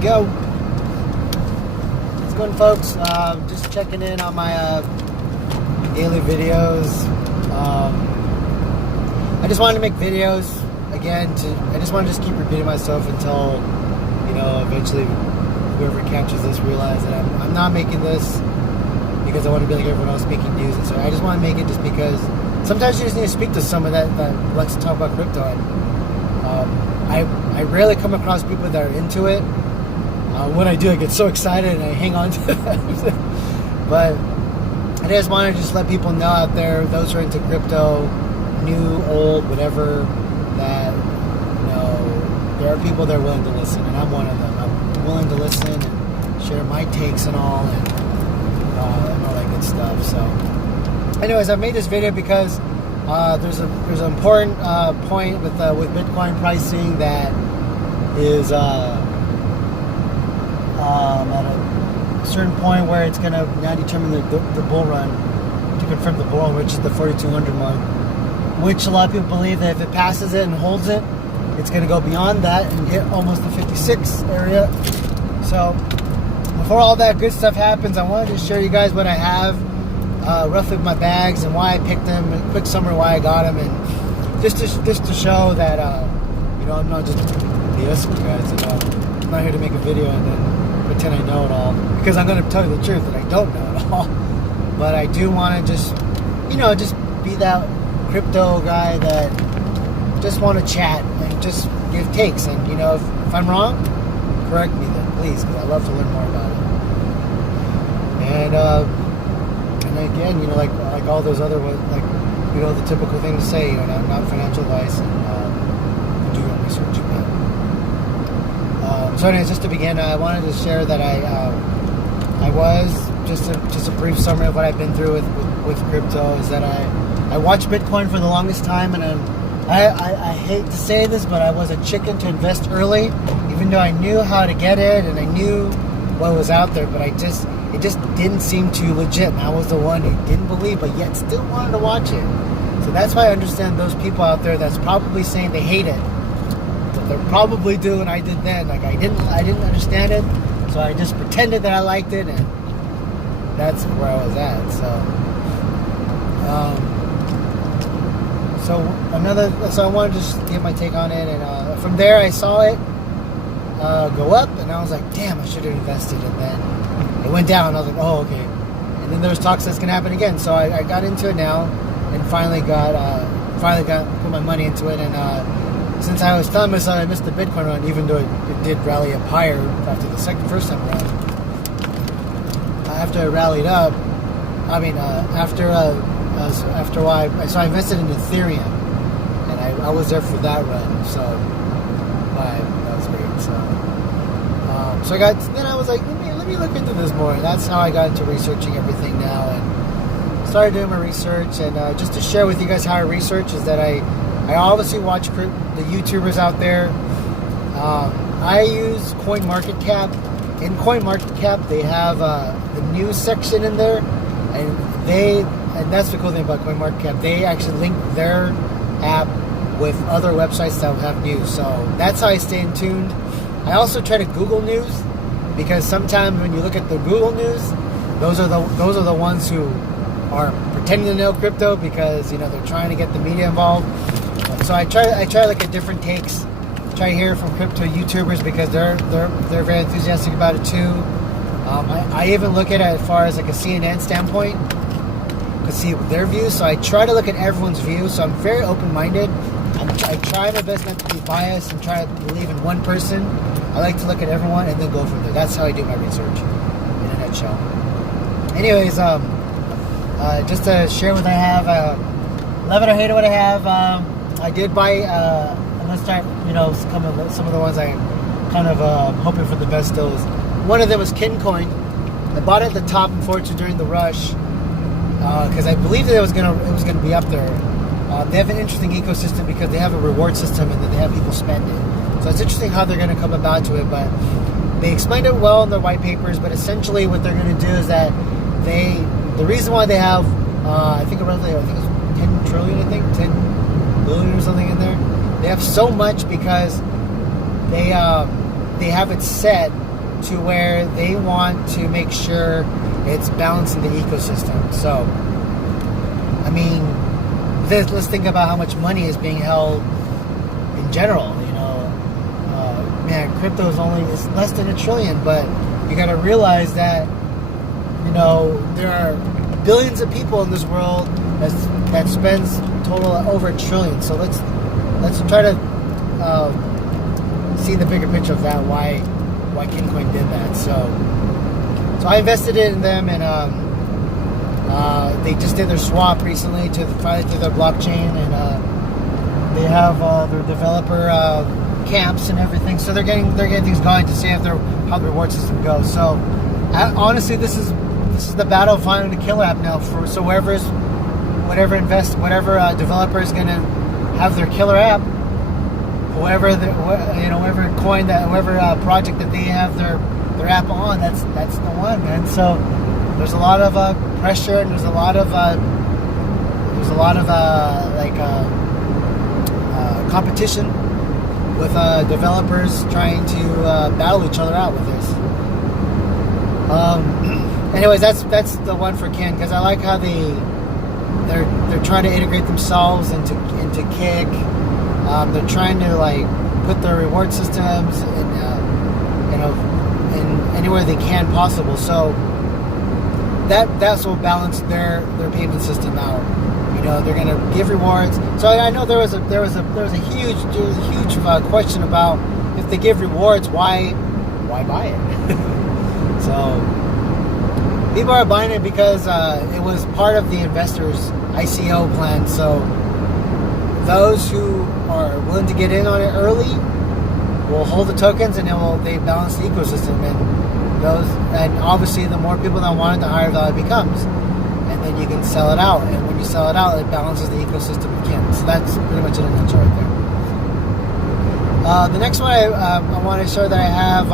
go. What's going, folks? Just checking in on my daily videos. I just wanted to make videos again. I just want to just keep repeating myself until, you know, eventually whoever catches this realize that I'm not making this because I want to be like everyone else making news. And so I just want to make it just because sometimes you just need to speak to someone that likes to talk about crypto. And I rarely come across people that are into it. When I do, I get so excited and I hang on to them. But I just want to just let people know out there, those who are into crypto, new, old, whatever, that, you know, there are people that are willing to listen, and I'm one of them. I'm willing to listen and share my takes and all, and all that good stuff. So, anyways, I made this video because there's an important point with Bitcoin pricing that is at a certain point where it's going to now determine the bull run, to confirm the bull run, which is the 4,200 mark, which a lot of people believe that if it passes it and holds it, it's going to go beyond that and hit almost the 56 area. So before all that good stuff happens, I wanted to show you guys what I have, roughly my bags and why I picked them, a quick summary why I got them, and just to show that you know, I'm not just BSing you guys. You know, I'm not here to make a video and then pretend I know it all, because I'm going to tell you the truth that I don't know it all. But I do want to just, you know, just be that crypto guy that just want to chat and just give takes. And, you know, if I'm wrong, correct me then, please, because I love to learn more about it. And again, you know, like all those other ones, like, you know, the typical thing to say, you know, not financial advice, and do your own research. So anyways, just to begin, I wanted to share that I was, just a brief summary of what I've been through with crypto, is that I watched Bitcoin for the longest time, and I hate to say this, but I was a chicken to invest early, even though I knew how to get it and I knew what was out there, but it just didn't seem too legit, and I was the one who didn't believe but yet still wanted to watch it. So that's why I understand those people out there that's probably saying they hate it. They're probably doing I did then. Like I didn't understand it, so I just pretended that I liked it, and that's where I was at. So I wanted to just give my take on it, and from there I saw it go up, and I was like, damn, I should have invested. And then it went down, and I was like, oh, okay. And then there was talks that's gonna happen again, so I got into it now, and finally got put my money into it, and since I was telling myself I missed the Bitcoin run, even though it did rally up higher after the first time around, after I rallied up, after a while, so I invested in Ethereum, and I was there for that run, so that was great. So then I was like, let me look into this more, and that's how I got into researching everything now, and started doing my research. And just to share with you guys how I research is that I obviously watch the YouTubers out there. I use CoinMarketCap. In CoinMarketCap, they have the news section in there, and that's the cool thing about CoinMarketCap. They actually link their app with other websites that will have news. So that's how I stay in tune. I also try to Google News, because sometimes when you look at the Google News, those are the ones who are pretending to know crypto, because, you know, they're trying to get the media involved. So I try to look at different takes, try to hear from crypto YouTubers, because they're very enthusiastic about it too. I even look at it as far as like a CNN standpoint to see their views. So I try to look at everyone's view. So I'm very open-minded. I try my best not to be biased and try to believe in one person. I like to look at everyone and then go from there. That's how I do my research in a nutshell. Anyways, just to share what I have, love it or hate it what I have. I did buy, I'm going to start, you know, some of the ones I kind of hoping for the best still. One of them was Kincoin. I bought it at the top, unfortunately, during the rush, because I believed that it was gonna be up there. They have an interesting ecosystem because they have a reward system, and then they have people spend it. So it's interesting how they're going to come about to it, but they explained it well in their white papers. But essentially what they're going to do is that the reason why they have, I think it's 10 trillion, 10 billion or something in there. They have so much because they have it set to where they want to make sure it's balancing the ecosystem. So, I mean, let's think about how much money is being held in general. You know, man, crypto is less than $1 trillion, but you got to realize that, you know, there are billions of people in this world that spends total over $1 trillion. So let's try to see the bigger picture of that. Why Kincoin did that. So I invested in them, and they just did their swap recently to their blockchain, and they have their developer camps and everything. So they're getting things going to see how the reward system goes. So honestly, this is the battle of finding the killer app now. So whatever developer is going to have their killer app, whoever project that they have their app on, that's the one, man. So there's a lot of pressure, and there's a lot of competition with developers trying to battle each other out with this. Anyways, that's the one for Ken, because I like how they're trying to integrate themselves into Kick. They're trying to like put their reward systems in anywhere they can possible. So that's what balance their payment system out. You know, they're gonna give rewards. So I know there was a huge question about, if they give rewards, why buy it? So people are buying it because it was part of the investors' ICO plan. So those who are willing to get in on it early will hold the tokens, and they balance the ecosystem. And obviously, the more people that want it, the higher value it becomes. And then you can sell it out. And when you sell it out, it balances the ecosystem again. So that's pretty much it in a nutshell right there. The next one I want to show that I have,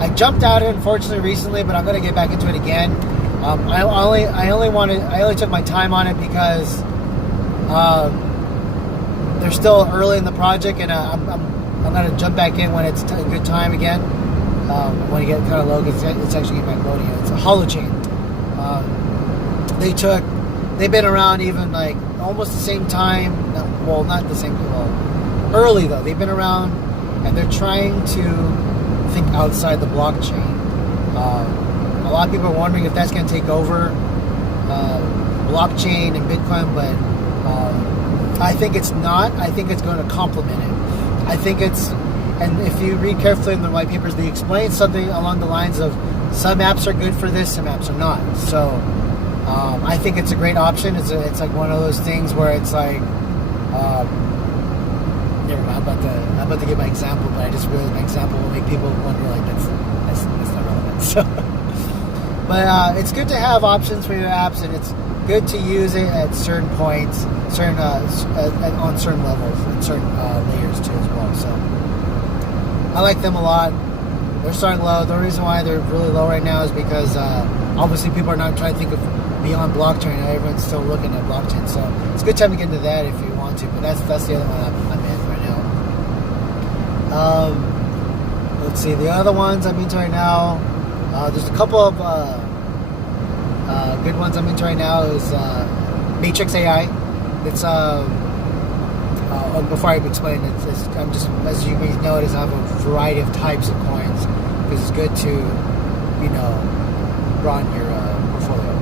I jumped out of it, unfortunately, recently, but I'm going to get back into it again. I only took my time on it because they're still early in the project, and I'm going to jump back in when it's a good time again. When you get kind of low, because it's actually getting back loading. It's a holochain. They've been around even like almost the same time. Well, not the same. Well, early though. They've been around, and they're trying to think outside the blockchain. A lot of people are wondering if that's going to take over blockchain and Bitcoin, but I think it's not. I think it's going to complement it. I think it's, and if you read carefully in the white papers, they explain something along the lines of some apps are good for this, some apps are not. So I think it's a great option. It's like one of those things where it's like, never mind. I'm about to give my example, but I just realized my example will make people wonder, like that's not relevant. So, but it's good to have options for your apps, and it's good to use it at certain points, on certain levels, and certain layers too as well. So I like them a lot. They're starting low. The reason why they're really low right now is because obviously people are not trying to think of beyond blockchain. Everyone's still looking at blockchain, so it's a good time to get into that if you want to. But that's the other one I'm in right now. Let's see, the other ones I'm into right now. There's a couple of good ones I'm into right now. Is Matrix AI. It's before I explain it, I'm just, as you may notice, I have a variety of types of coins because it's good to, broaden your portfolio.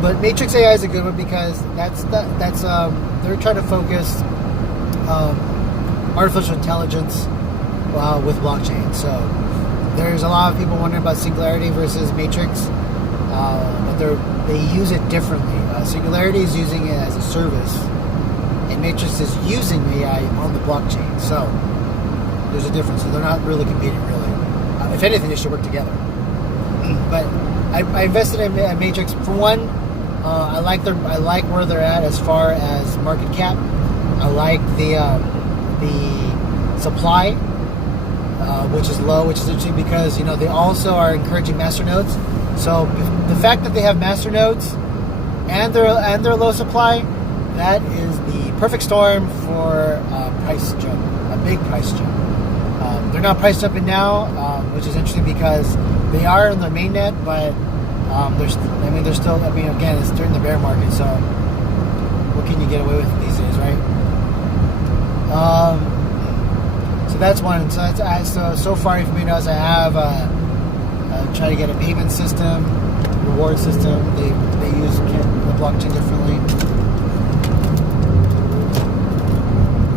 But Matrix AI is a good one because that's they're trying to focus artificial intelligence with blockchain. So there's a lot of people wondering about Singularity versus Matrix, but they use it differently. Singularity is using it as a service, and Matrix is using AI on the blockchain. So there's a difference. So they're not really competing, really. If anything, they should work together. But I invested in Matrix for one. I like where they're at as far as market cap. I like the supply, which is low, which is interesting because they also are encouraging masternodes. So the fact that they have masternodes and their low supply, that is the perfect storm for a price jump, a big price jump. They're not priced up in now, which is interesting because they are in their main net, but they're still. I mean, again, it's during the bear market, so what can you get away with these days, right? So that's one. So far, if you notice, I have tried to get a payment system, reward system. They use the blockchain differently.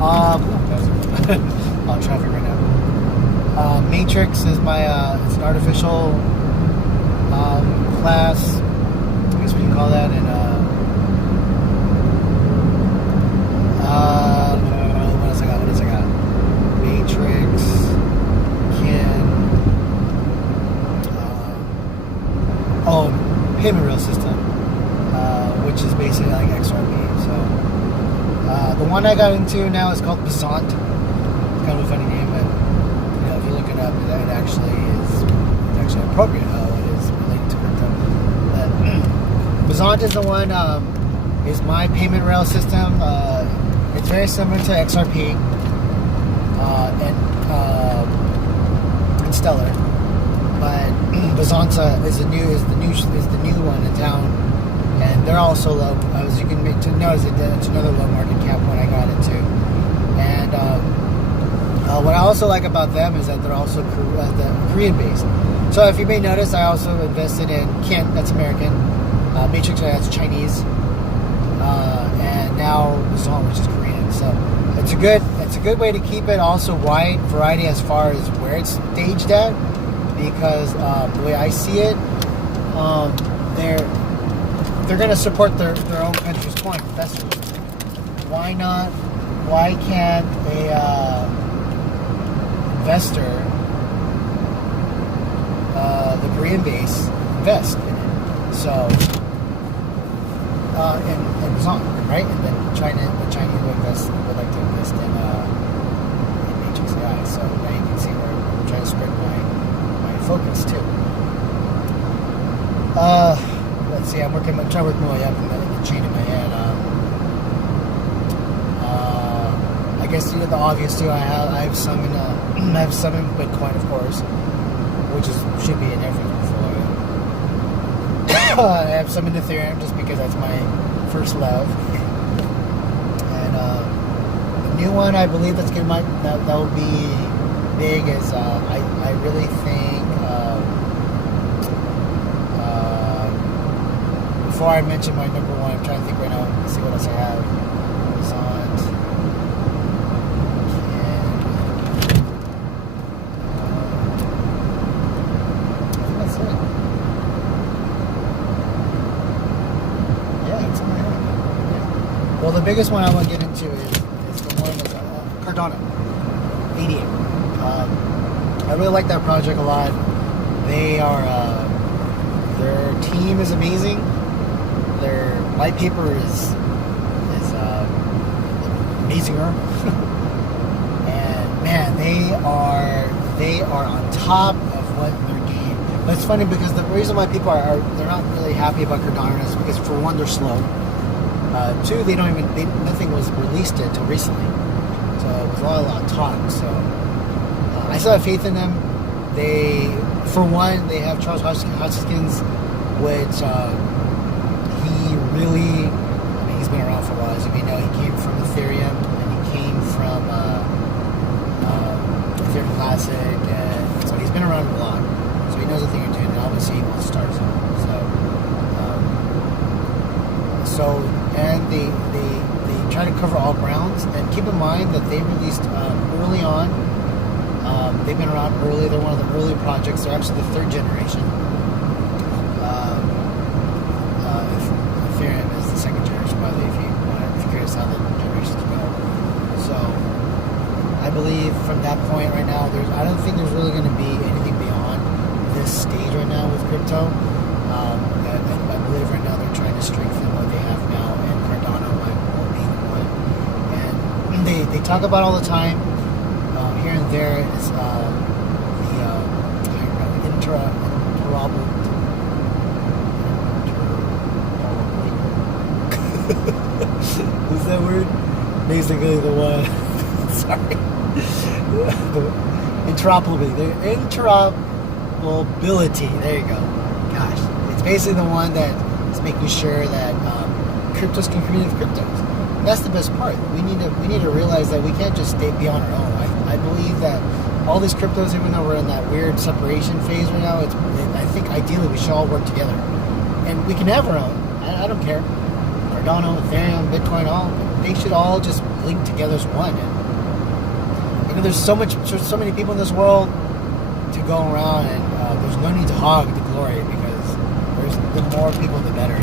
On traffic right now. Matrix is my it's an artificial class, I guess we can call that, and what else I got? Matrix, Kin, payment rail system, which is basically like XRP. So the one I got into now is called BearZ's. It's kind of a funny name, but if you look it up, it actually is appropriate how it is related to crypto. BearZ's is the one, is my payment rail system. It's very similar to XRP and Stellar, but BearZ's is the new one in town, and they're also low. As you can make to notice, it's another low market cap one I got into, and what I also like about them is that they're also Korean based. So if you may notice, I also invested in Kin, that's American, Matrix, that's Chinese, and now BearZ's, which is Korean. So it's a good way to keep it also wide variety as far as where it's staged at, because the way I see it, they're going to support their own country's coin investors. Why not? Why can't a investor, the Korean base, invest in it? So, in BearZ's, right? And then the Chinese would like to invest in Matrix AI. So now you can see where I'm trying to spread my focus too. Let's see. I'm trying to work my way up in the chain in my head. I guess the obvious too. I have some in Bitcoin, of course, which should be in every portfolio. I have some in Ethereum just because that's my first love. And the new one, I believe that will be big. Is I really think. Before I mention my number one, I'm trying to think right now. Let's see what else I have. Well, the biggest one I want to get into is the one that's Cardano 88. I really like that project a lot. They are their team is amazing. Their white paper is amazinger, and man, they are on top of what they're doing. But it's funny because the reason why people they're not really happy about Cardano is because, for one, they're slow. Two, nothing was released until recently, so it was a lot of talk. So I still have faith in them. For one, they have Charles Hoskinson, which he's been around for a while. As you may know, he came from Ethereum, and he came from Ethereum Classic, and so he's been around a lot. So he knows the thing or two, and obviously he wants to start something. And they try to cover all grounds, and keep in mind that they released early on. They've been around early. They're one of the early projects. They're actually the third generation. Ethereum is the second generation, by the way, if you're curious how the generations go. So I believe from that point right now, I don't think there's really going to be anything beyond this stage right now with crypto. I believe right now they're trying to strengthen what they have now, and Cardano will be the one. And they talk about all the time, here and there, is interoperable. Who's that word? Basically the one. Sorry. The interoperability. The interoperability. There you go. Gosh, it's basically the one that is making sure that cryptos can communicate with cryptos. That's the best part. We need to realize that we can't just be on our own. I believe that all these cryptos, even though we're in that weird separation phase right now, I think ideally we should all work together, and we can have our own. I don't care. Cardano, Ethereum, Bitcoin, all they should all just link together as one. And there's so many people in this world to go around, and there's no need to hog the glory, because the more people, the better.